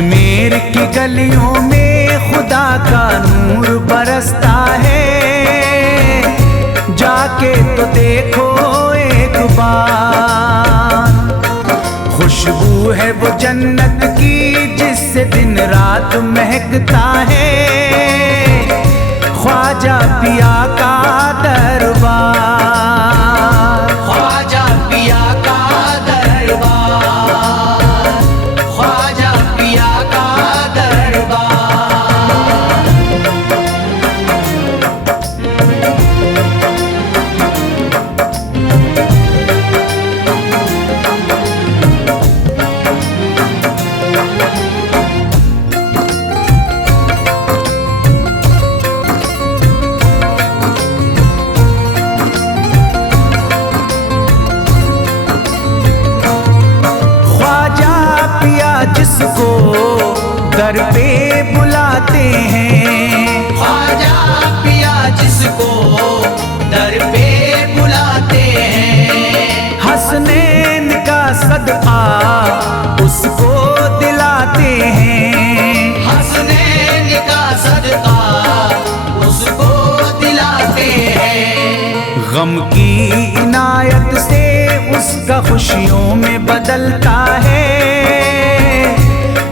अजमेर की गलियों में खुदा का नूर बरसता है, जाके तो देखो एक बार। खुशबू है वो जन्नत की जिससे दिन रात महकता है, ख्वाजा पिया का दरबार। ख्वाजा पिया का दरबार, ख्वाजा पिया का दरबार। जिसको दर पे बुलाते हैं, ख्वाजा पिया जिसको दर पे बुलाते हैं, हसनैन का सदका उसको दिलाते हैं, हसनैन का सदका उसको दिलाते हैं। गम की इनायत से उसका खुशियों में बदलता है,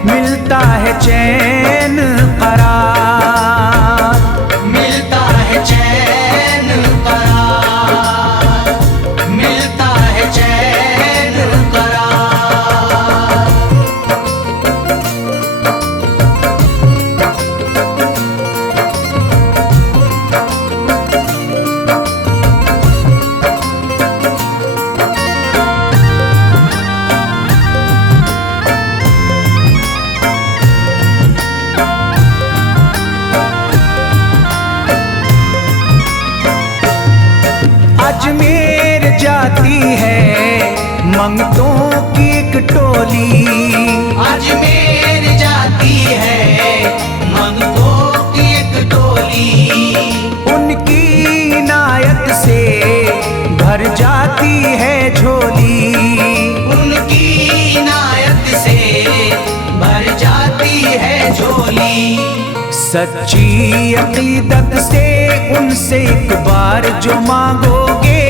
मिलता है चैन करार, मिलता है चैन करार, मिलता है चैन करार। अजमेर जाती है मंगतों की एक टोली, अजमेर जाती है मंगतों की एक टोली, उनकी इनायत से भर जाती है झोली, उनकी इनायत से भर जाती है झोली। सच्ची अकीदत से उनसे एक बार जो मांगोगे,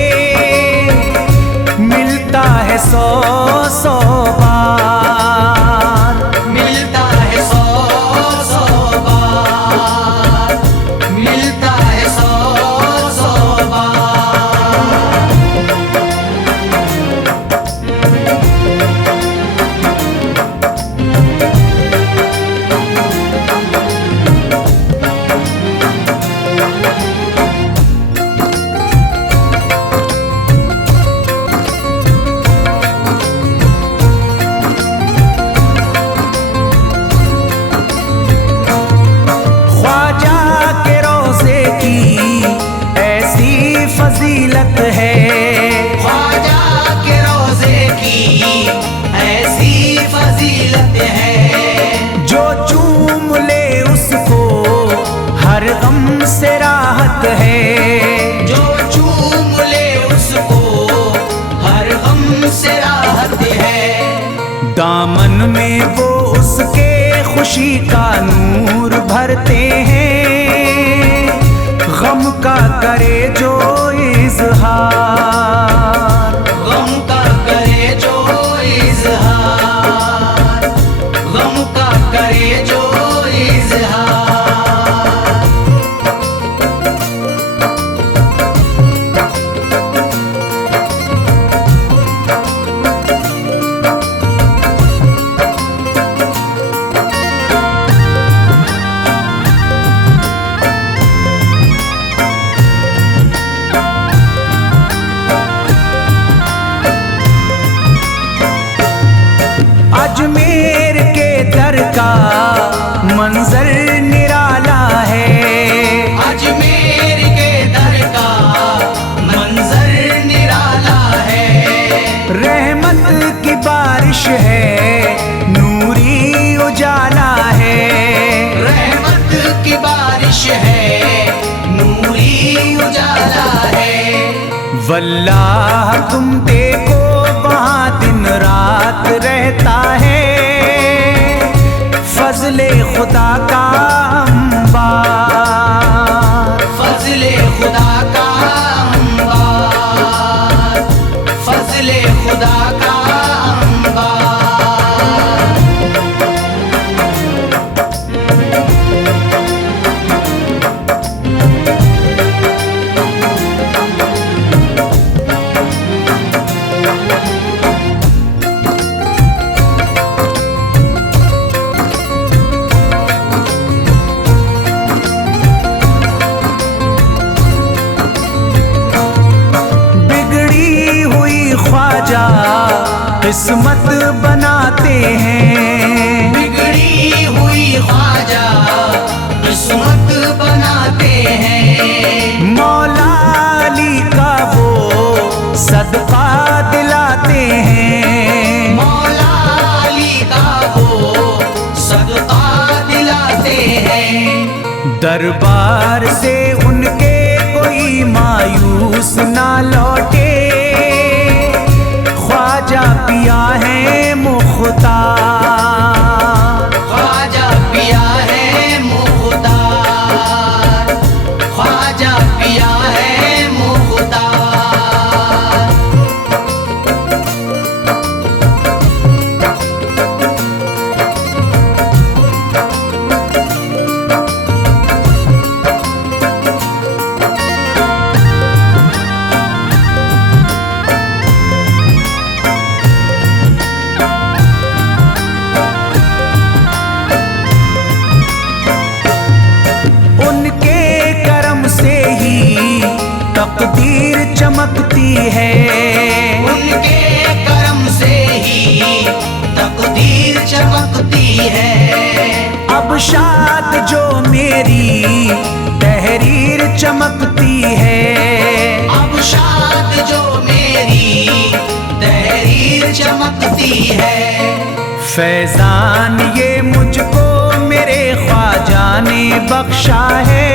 मिलता है 100 बार, मिलता है 100 बार, मिलता है 100 बार। फजीलत है ख्वाजा के रोज़े की ऐसी फजीलत है, जो चूम ले उसको हर गम से राहत है, जो चूम ले उसको हर गम से राहत है। दामन में वो उसके खुशी का नूर भरते हैं, गम का करे जो इज़हार, गम का करे जो इज़हार, गम का करे जो इज़हार। अजमेर के दर का मंजर निराला है, अजमेर के दर का मंजर निराला है। रहमत की बारिश है, नूरी उजाला है, रहमत की बारिश है, नूरी उजाला है। वल्लाह तुम देखो वहाँ दिन रात रहता है, फजले खुदा का अंबार, फजले खुदा का अंबार, फजले खुदा का अंबार। किस्मत बनाते हैं, बिगड़ी हुई ख्वाजा किस्मत बनाते हैं। मौला अली का वो सदका दिलाते हैं, मौला अली का वो सदका दिलाते हैं। दरबार से उनके कोई मायूस ना लौटे, ख्वाजा पिया है मुख्तार, ख्वाजा पिया है मुख्तार, ख्वाजा पिया है मुख्तार। तकदीर चमकती है, उनके करम से ही तकदीर चमकती है। अब शाद जो मेरी तहरीर चमकती है, अब शाद जो मेरी तहरीर चमकती है। फैजान ये मुझको मेरे ख्वाजा ने बख्शा है,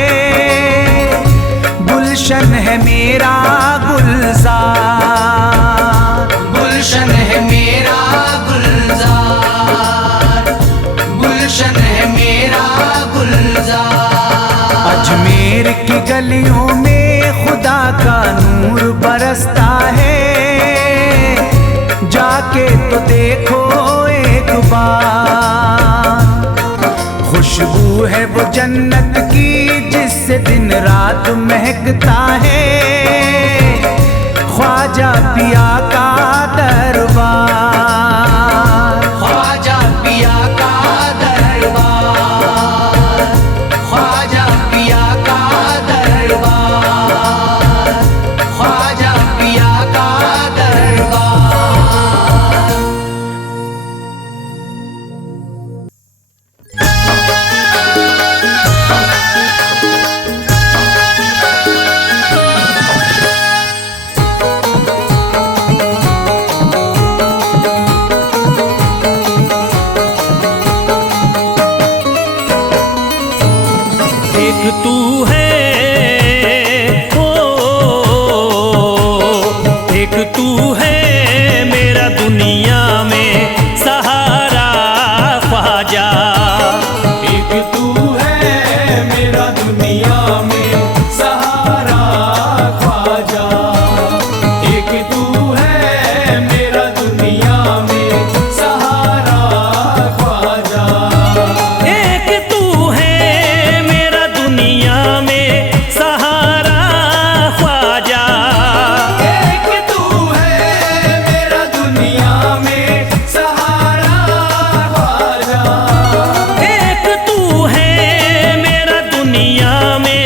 गुलशन है मेरा गुलजार, गुलशन है मेरा गुलजार, गुलशन है मेरा गुलजार। अजमेर की गलियों में खुदा का नूर बरसता है, जाके तो देखो एक बार। खुशबू है वो जन्नत की जिससे दिन रात महकता है, ख्वाजा पिया का दरबार, ख्वाजा पिया का दरबार, ख्वाजा पिया का दरबार, ख्वाजा पिया का दरबार। एक तू है ओ, एक तू है मेरा दुनिया में सहारा ख्वाजा, एक तू है मेरा दुनिया में सहारा ख्वाजा, एक तू है मेरा दुनिया में सहारा ख्वाजा, एक तू है मेरा दुनिया में सहारा ख्वाजा, एक तू है मेरा दुनिया में सहारा ख्वाजा, एक तू है मेरा दुनिया में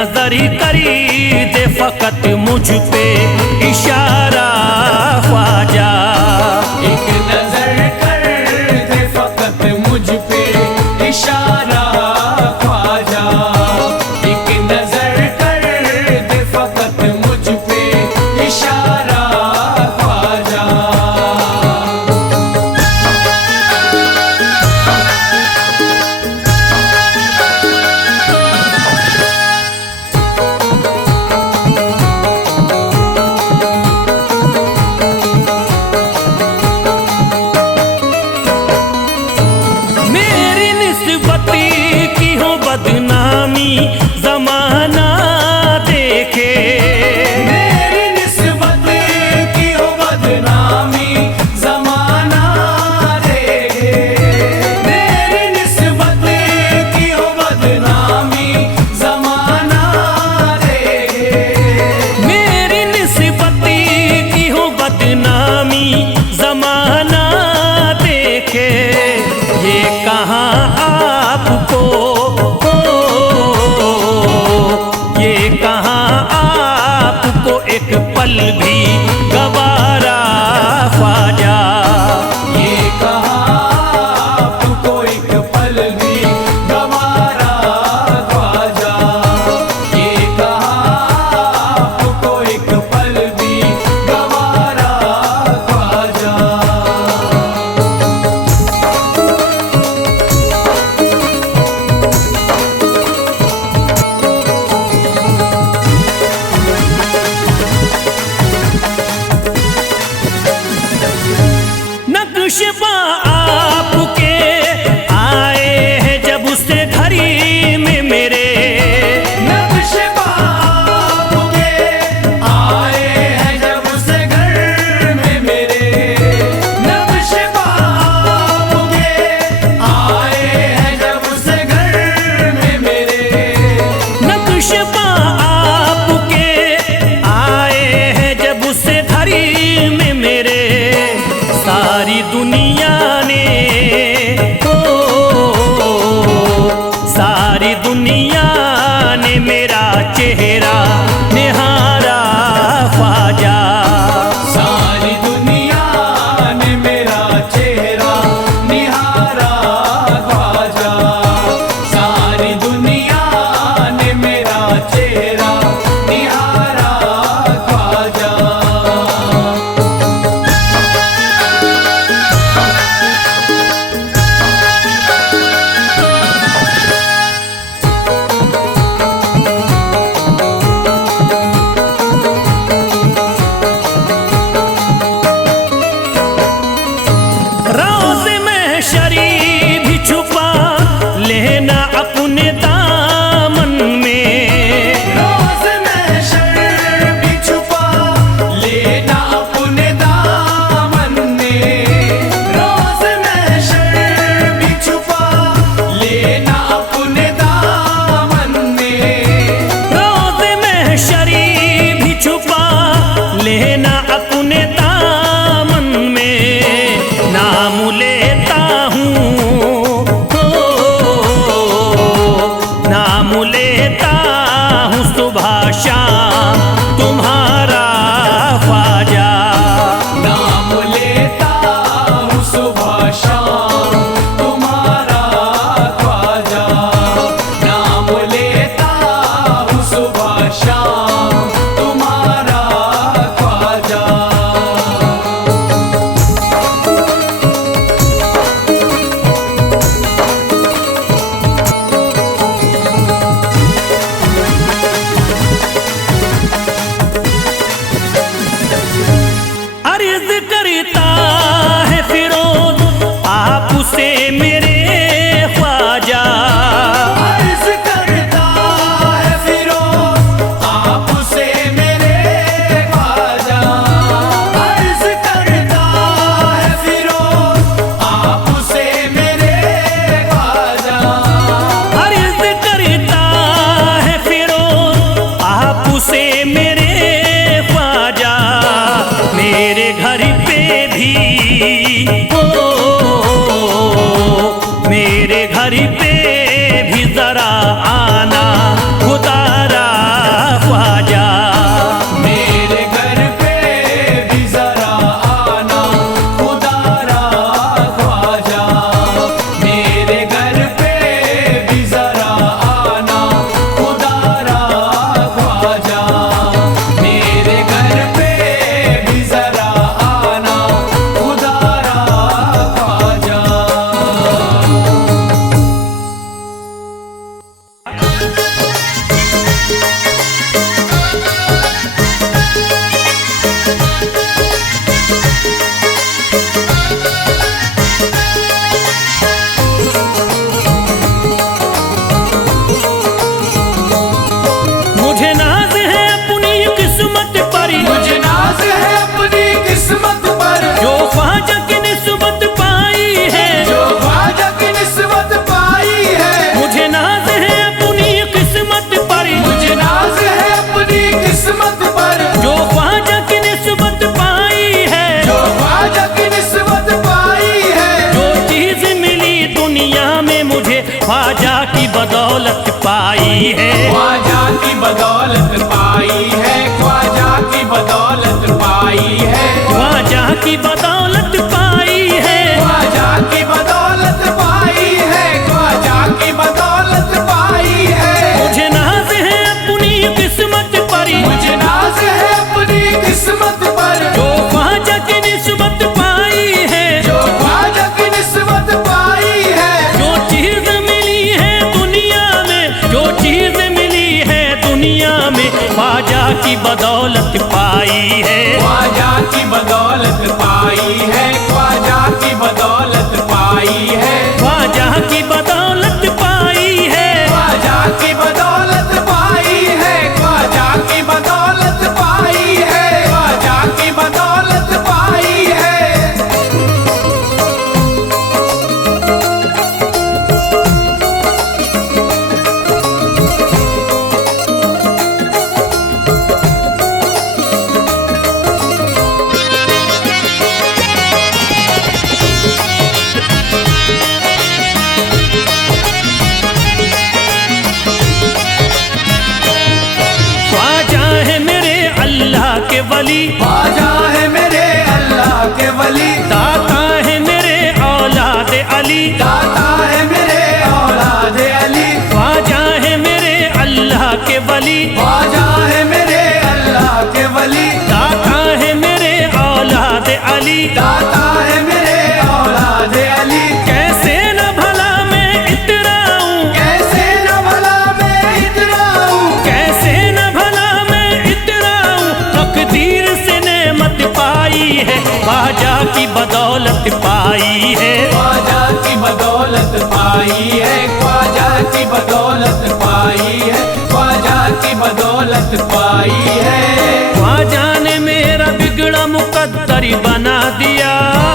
नजर करी दे फकत मुझ पे इशारा ख्वाजा। एक नजर कर दे फकत मुझ पे इशारा ख्वाजा। एक नजर कर दे फकत मुझ पे इशारा ख्वाजा। मेरी निस्बती की हो बदनामी जमाना देखे। मेरी निस्बत की हो बदनामी जमाना देखे। मेरी निस्बत की हो बदनामी जमाना देखे। मेरी निस्बती की हो बदनामी जमाना देखे। ये कहाँ आपको ये कहाँ आपको एक पल भी गवारा ख्वाजा। ये कहाँ आपको एक पल भी गवारा ख्वाजा। ये कहाँ आपको एक पल भी गवारा ख्वाजा। नक्शबा आपके आए हैं जब उससे घड़ी में मेरे। नक्शबा आपके आए हैं जब उस घर में मेरे। नक्शबा आपके आए हैं जब उस घर में मेरे। नक्शबा आपके आए हैं जब उससे घड़ी में मेरे। सारी दुनिया ने सारी दुनिया ने मेरा चेहरा निहारा ख्वाजा। सारी दुनिया ने मेरा चेहरा निहारा ख्वाजा। सारी दुनिया ने मेरा चेहरा निहारा ख्वाजा। रोज़ महशरी भी छुपा लेना अपने दामन में। रोज़ महशर भी छुपा लेना अपने दामन में। रोज़ महशर भी छुपा लेना अपने दामन में। रोज़ महशरी भी छुपा लेना अपने दामन में। नाम लेता हूँ नाम लेता हूँ सुबह शाम तुम्हारा ख्वाजा। नाम लेता हूँ सुबह शाम तुम्हारा ख्वाजा। नाम लेता हूँ सुबह शाम तुम्हारा ख्वाजा। अर्ज करता है फिरोज आपसे मेरे ख्वाजा। अर्ज करता है फिरोज आपसे मेरे ख्वाजा। अर्ज करता है फिरोज आपसे मेरे ख्वाजा। अर्ज करता है फिरोज आपसे मेरे ख्वाजा। मेरे घर पे भी मेरे घर पे भी जरा आना खुदारा ख्वाजा की बदौलत पाई है। ख्वाजा की बदौलत पाई है, ख्वाजा की बदौलत पाई है, ख्वाजा की बदौलत पाई है, ख्वाजा की बदौलत पाई है, ख्वाजा की बदौलत पाई है। मुझे नाज है अपनी किस्मत पर, मुझे नाज है अपनी किस्मत पर, जो ख्वाजा की निस्बत पाई है, जो ख्वाजा की निस्बत पाई है। जो चीज मिली है दुनिया में, जो चीज मिली है दुनिया में, ख्वाजा की बदौलत पाई है। ख्वाजा की बदौलत पाई है, ख्वाजा की बदौलत पाई है, ख्वाजा की बदौलत पाई है, ख्वाजा की बदौलत पाई है, ख्वाजा की बदौलत पाई है, ख्वाजा की बदौलत पाई है। ख्वाजा है मेरे अल्लाह के वली, ख्वाजा है मेरे अल्लाह के वली, दाता है मेरे औलाद अली, दाता है मेरे औलाद अली, ख्वाजा है मेरे अल्लाह के वली, ख्वाजा है मेरे अल्लाह के वली, दाता है मेरे औलाद अली। दाता है मेरे औलाद अली। कैसे न भला मैं इतराऊं, कैसे न भला मैं इतराऊं, कैसे न भला मैं इतराऊं, तकदीर से नेमत पाई है, ख्वाजा की बदौलत पाई है। ख्वाजा की बदौलत पाई है, ख्वाजा की बदौलत पाई है, ख्वाजा की बदौलत पाई है। ख्वाजा ने मेरा बिगड़ा मुकद्दर बना दिया,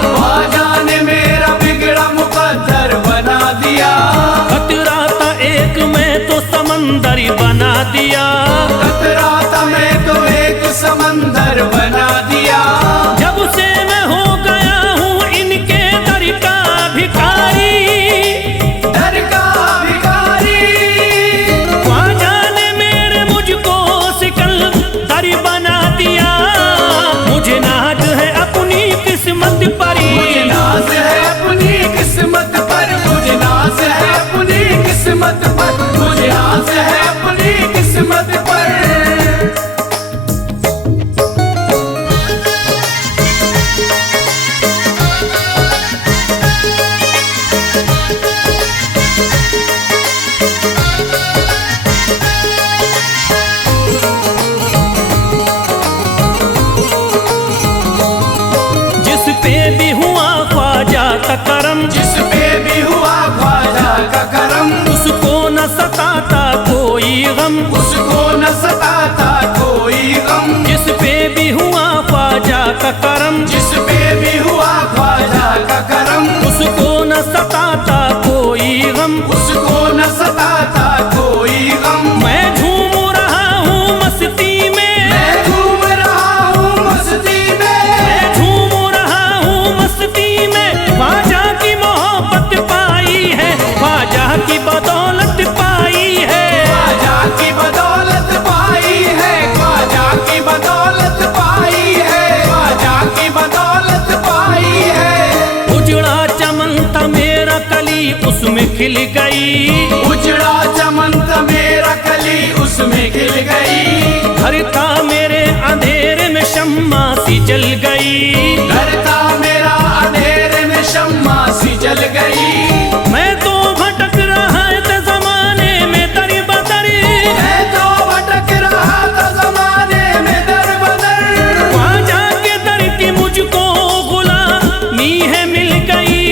ख्वाजा ने मेरा बिगड़ा मुकद्दर बना दिया, खतरा था एक मैं तो समंदर बना दिया। खतरा था मैं तो एक समंदर बना दिया। जब से मैं हो गया हूँ इनके दर का भिखारी, दर का भिखारी, ख्वाजा ने मेरे मुझको सिकंदर बना दिया। मुझे नाज है अपनी किस्मत पर, मुझे नाज है अपनी किस्मत पर, मुझे नाज है अपनी किस्मत पर, मुझे नाज है अपनी किस्मत पर। जिस पे भी हुआ ख्वाजा का करम, जिस पे भी हुआ ख्वाजा का करम, उसको न सताता कोई गम, उसको न सताता कोई गम। जिस पे भी हुआ ख्वाजा का करम, जिस पे भी हुआ ख्वाजा का करम, उसको न सताता कोई गम। उसको न सताता कोई गम। मैं झूम रहा हूँ मस्ती में, मैं झूम रहा हूँ मस्ती में, मैं झूम रहा हूँ मस्ती में, ख्वाजा की मोहब्बत पाई है, ख्वाजा की बदौलत पाई है। ख्वाजा की बदौलत पाई है, ख्वाजा की बदौलत पाई है, ख्वाजा की बदौलत पाई है। उजड़ा चमन था मेरा कली उसमें खिल गई, उजड़ा चमन था मेरा कली उसमें खिल गई। घर था मेरे अंधेरे में शम्मा सी जल गई, घर था मेरा अंधेरे में शम्मा सी जल गई। मैं तो भटक रहा था जमाने में दर बदर, मैं तो भटक रहा था जमाने में दर बदर। ख्वाजा के दर की मुझको गुलामी है मिल गई।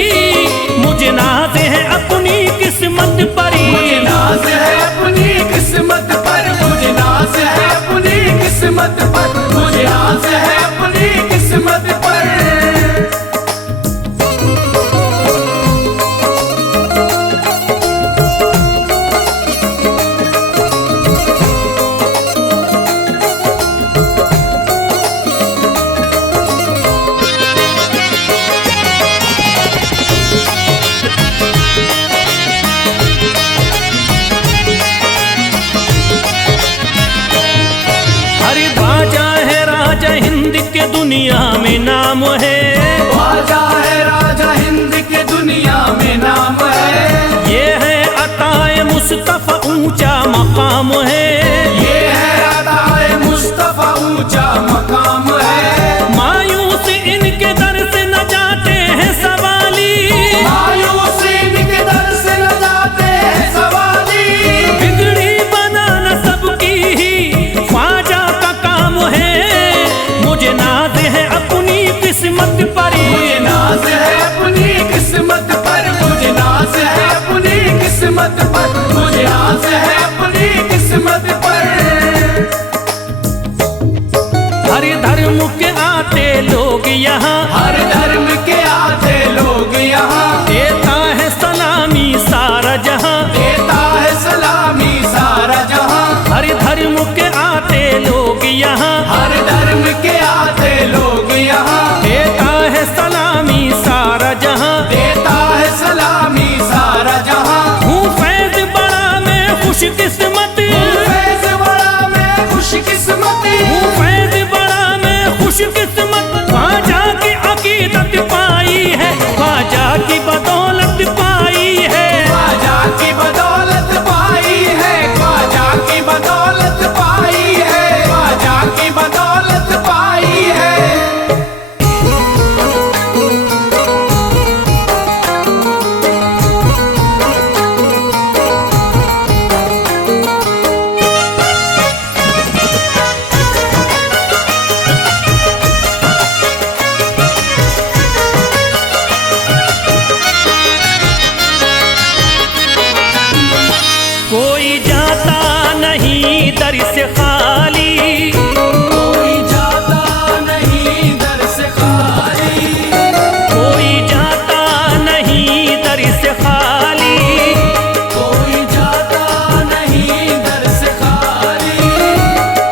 मुझे नाज है अपनी किस्मत पर, मुझे नाज है अपनी किस्मत पर, मुझे नाज है अपनी किस्मत पर, मुझे नाज है अपनी किस्मत पर। दुनिया में नाम है। ख्वाजा है राजा हिंद के दुनिया में नाम है। ये है अताए मुस्तफा ऊंचा मकाम है। ये है अताए मुस्तफा ऊंचा मकाम है। मायूस इनके दर से न जाते हैं सवाली। मायूस इनके दर से न जाते हैं सवाली। बिगड़ी बनाना सबकी ही ख्वाजा का काम है। मुझे नाज है अपनी किस्मत पर। मुझे नाज है अपनी किस्मत पर। मुझे नाज है अपनी किस्मत पर। मुझे नाज है अपनी किस्मत पर। हर धर्म के आते लोग यहाँ। हर धर्म के आते लोग यहाँ। देता है सलामी सारा जहाँ। देता है सलामी सारा जहाँ। हर धर्म के आते लोग यहाँ। हर धर्म के आते लोग यहाँ। देता है सलामी सारा जहाँ। देता है सलामी सारा जहाँ। हूँ फैज बड़ा मैं खुशकिस्मत। फैज बड़ा मैं खुशकिस्मत। हूँ फैज बड़ा मैं खुशकिस्मत। ख्वाजा की अकीदत पाई है। ख्वाजा की बदौलत पाई है। ख्वाजा की बदौलत पाई है। ख्वाजा की बदौलत पाई है। ख्वाजा की बदौलत पाई है। कोई जाता नहीं दर से खाली। कोई जाता नहीं दर से खाली। कोई जाता नहीं दर से खाली। कोई जाता नहीं दर से खाली।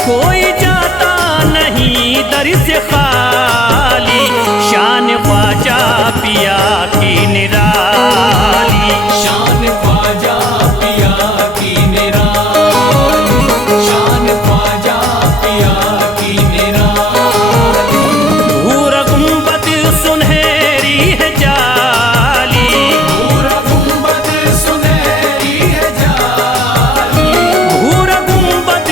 कोई जाता नहीं दर से खाली। शान ख्वाजा पिया की निराली। शान ख्वाजा पिया की निराली। शान ख्वाजा पिया की निराली। भूर गुंबद सुनहरी है जाली। पूरा गुंबद सुनहरी है जाली। भूर गुंबद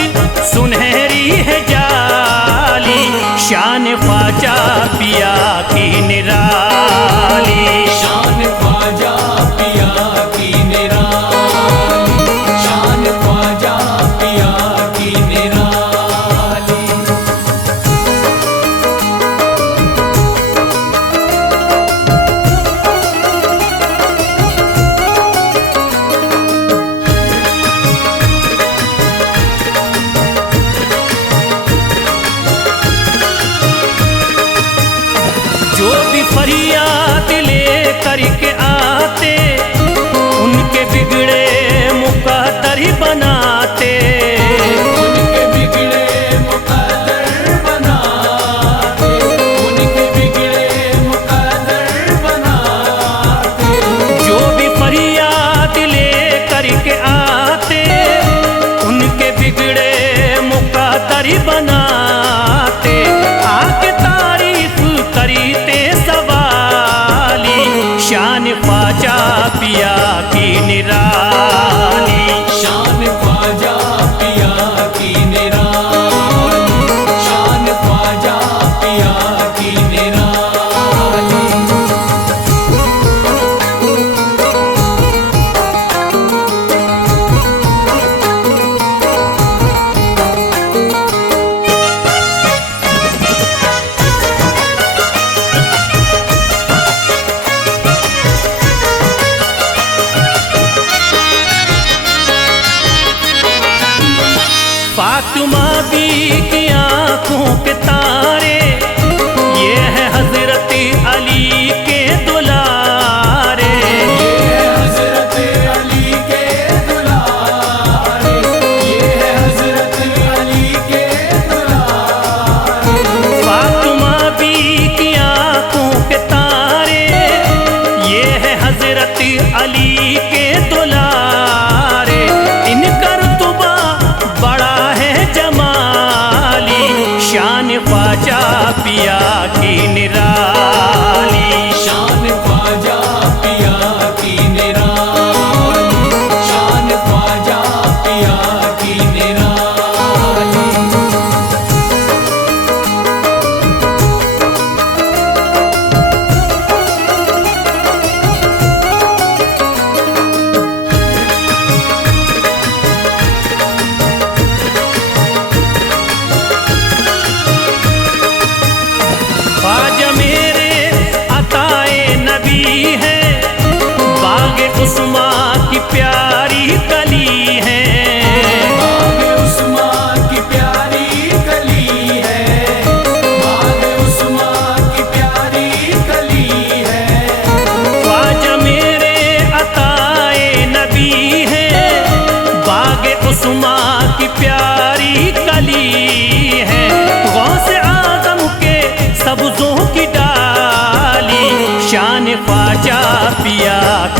सुनहरी है जाली। शान ख्वाजा पिया की निराली। शान ख्वाजा पिया की निराली। शान ख्वाजा पिया की निराली। जो भी फरियाद ले करके आते उनके बिगड़े मुकद्दर ही बनाते। उनके बिगड़े मुकद्दर बनाते। उनके बिगड़े मुकद्दर बनाते। जो भी फरियाद ले करके आते उनके बिगड़े मुकद्दर ही बनाते। आके तारीफ करते सवाली। शान ख्वाजा पिया की निराली। शान ख्वाजा पिया की निराली। शान ख्वाजा पिया की निराली। फातिमा बी की आंखों के तारे। ये है हजरत अली के दुलारे। ये है हजरत अली के दुलारे। ये है हजरत अली के दुलारे। फातिमा बी की आंखों के तारे। ये है हजरत अली के दुलारे। इनका रुतबा बड़ा है जमाली। शान ख्वाजा पिया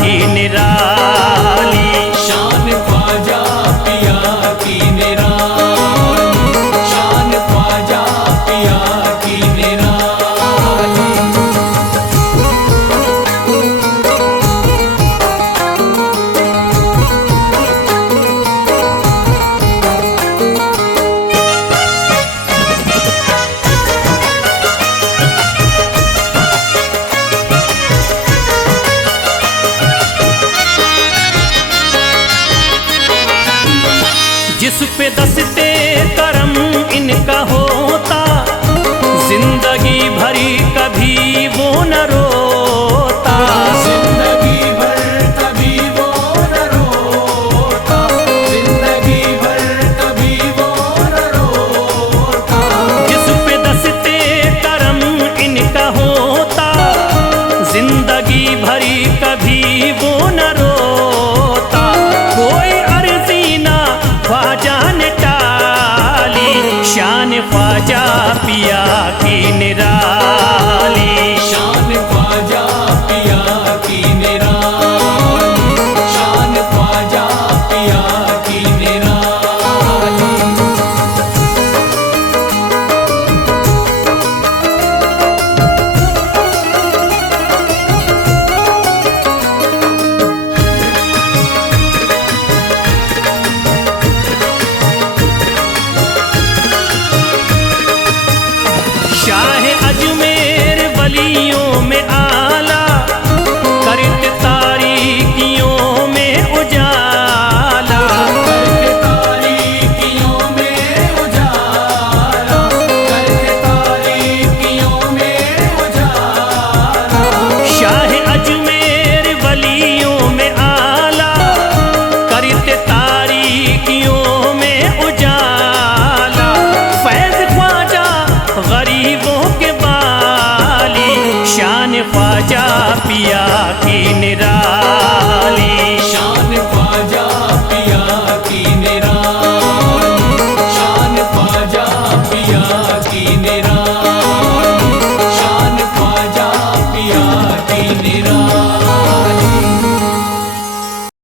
ही निराला।